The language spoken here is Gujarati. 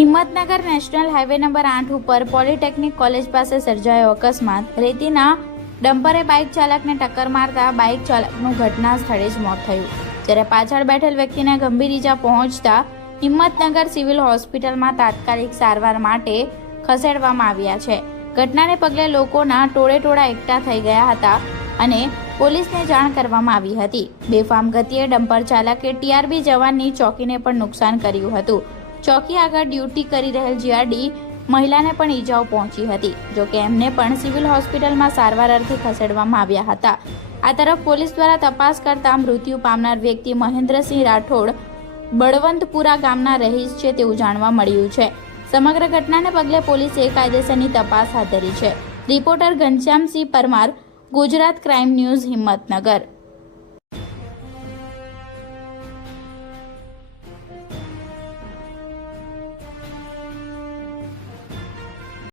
હિંમતનગર નેશનલ હાઈવે નંબર 8 ઉપર પોલિટેકનિક કોલેજ પાસે સર્જાયો અકસ્માત. રેતીના ડમ્પરે બાઇક ચાલકને ટક્કર મારતા બાઇક ચાલકનું ઘટના સ્થળે જ મોત થયું, જ્યારે પાછળ બેઠેલ વ્યક્તિને ગંભીર ઈજા પહોંચતા હિંમતનગર સિવિલ હોસ્પિટલમાં તાત્કાલિક સારવાર માટે ખસેડવામાં આવ્યા છે. ઘટનાને પગલે લોકોના ટોળેટોળા એકઠા થઈ ગયા હતા અને પોલીસને જાણ કરવામાં આવી હતી. બેફામ ગતિએ ડમ્પર ચાલકે ટીઆરબી જવાનની ચોકીને પણ નુકસાન કર્યું હતું. ચોકી આગળ ડ્યુટી કરી રહેલ જીઆરડી મહિલાને પણ ઈજાઓ પહોંચી હતી. જોકે એમને પણ સિવિલ હોસ્પિટલમાં સારવાર અર્થે ખસેડવામાં આવ્યા હતા. આ તરફ પોલીસ દ્વારા તપાસ કરતા મૃત્યુ પામનાર વ્યક્તિ મહેન્દ્રસિંહ રાઠોડ બળવંતપુરા ગામના રહીશ છે તેવું જાણવા મળ્યું છે. સમગ્ર ઘટનાને પગલે પોલીસે કાયદેસરની તપાસ હાથ ધરી છે. Reporter Ghanshyamsinh Parmar, Gujarat crime news, Himmatnagar.